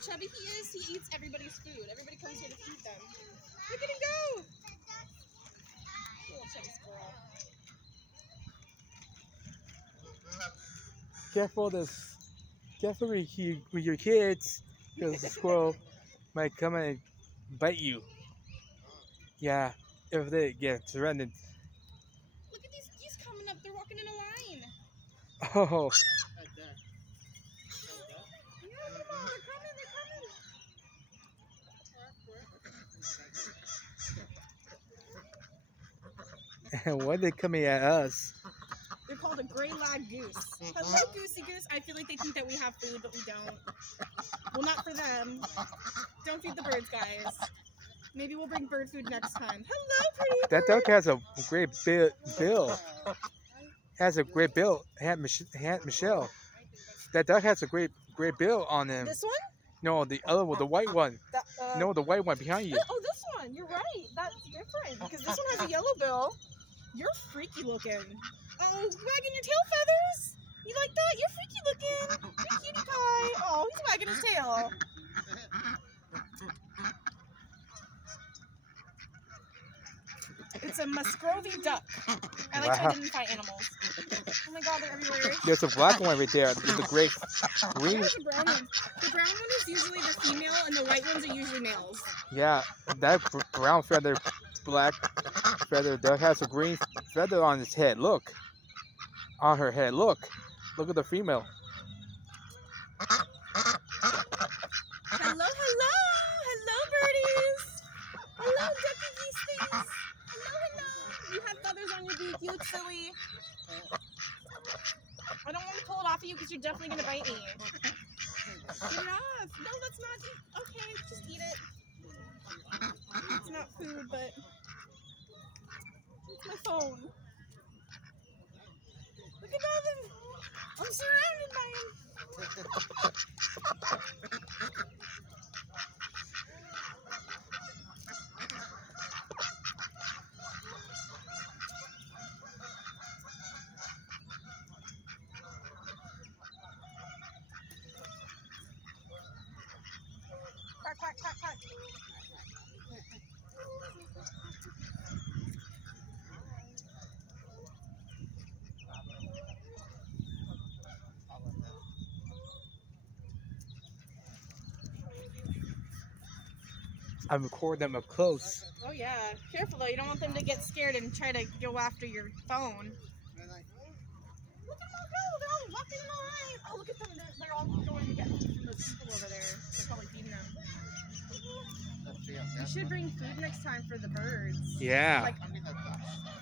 chubby he is? He eats everybody's food. Everybody comes here to feed them. Look at him go! Little chubby squirrel. Careful with your kids, because the squirrel might come and bite you. Yeah, if they get threatened. Look at these geese coming up. They're walking in a line. Oh. Yeah, look at them. They're coming. And why are they coming at us? They're called a gray lag goose. Hello, goosey goose. I feel like they think that we have food, but we don't. Well, not for them. Don't feed the birds, guys. Maybe we'll bring bird food next time. Hello, pretty bird. That duck has a great bill. Has a great bill. Aunt Michelle. That duck has a great bill on him. This one? No, the other one, the white one. No, the white one behind you. Oh, this one. You're right. That's different because this one has a yellow bill. You're freaky looking. Oh, wagging your tail feathers. You like that? You're freaky looking. You're a cutie pie. Oh, he's wagging his tail. It's a Muscovy duck. I like to identify animals. Oh my god, they're everywhere. There's a black one right there with the great green. There's a brown one. The brown one is usually the female, and the white ones are usually males. Yeah, that brown feather, black feather duck has a green feather on its head. Look. On her head. Look at the female. Hello, birdies. Hello, ducky geese things. Hello. You have feathers on your beak. You look silly. I don't want to pull it off of you because you're definitely going to bite me. Get it off. No, that's not. Okay, just eat it. It's not food, but it's my phone. Look at all them. I'm surrounded by them. Quack, quack, quack, quack. I record them up close. Oh yeah, careful though. You don't want them to get scared and try to go after your phone. Look at them all go. They're all walking in a line. Oh, look at them. They're all going to get food from those people over there. They're probably feeding them. We should bring food next time for the birds. Yeah. Like,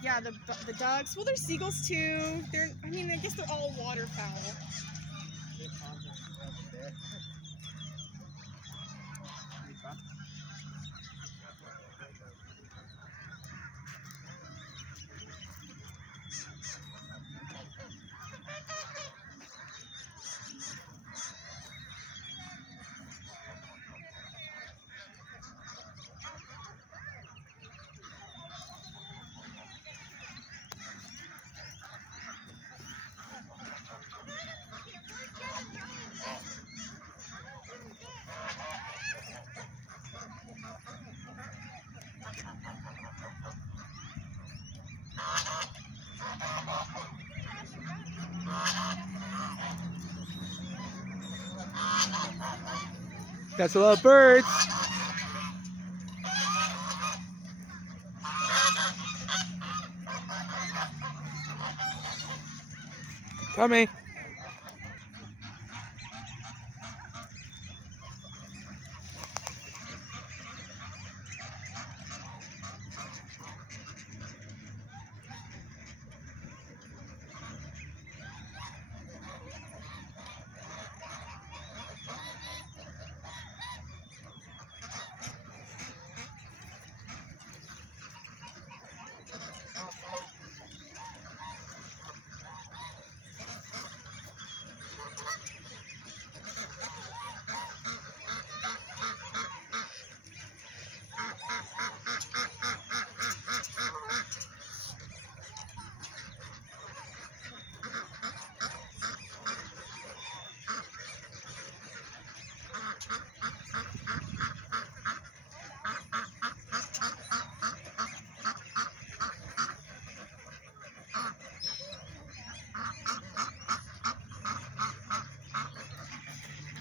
yeah, the ducks. Well, there's seagulls too. I guess they're all waterfowl. That's a lot of birds. Coming.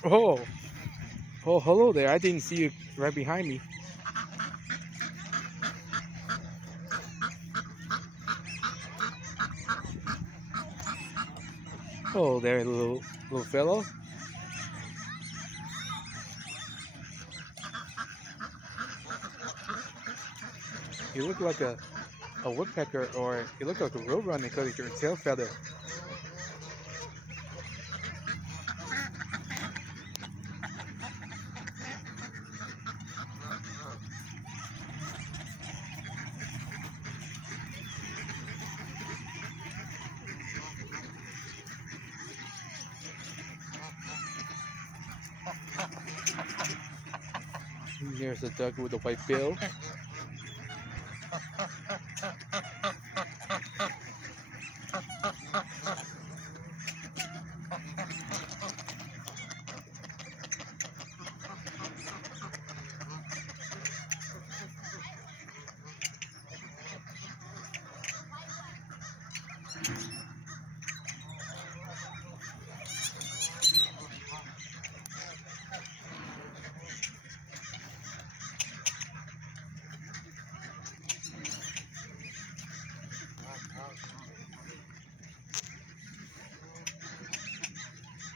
Oh, oh, hello there. I didn't see you right behind me. Oh, there, little fellow. You look like a woodpecker, or you look like a roadrunner because of your tail feather. And there's a duck with a white bill.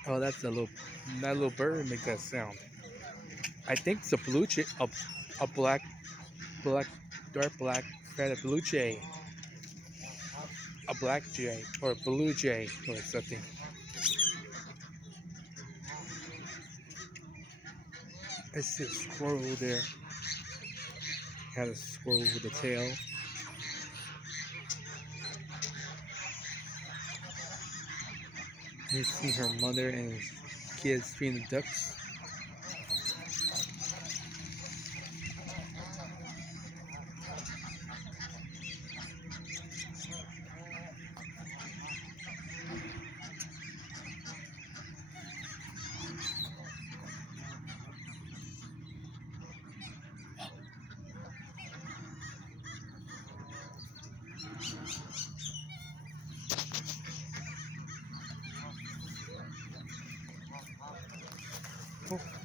Oh, that little bird makes that sound. I think it's a blue jay, a black, dark black feathered blue jay, a black jay or a blue jay or something. I see a squirrel there. Had a squirrel with a tail. You see her mother and kids feeding the ducks. Oh.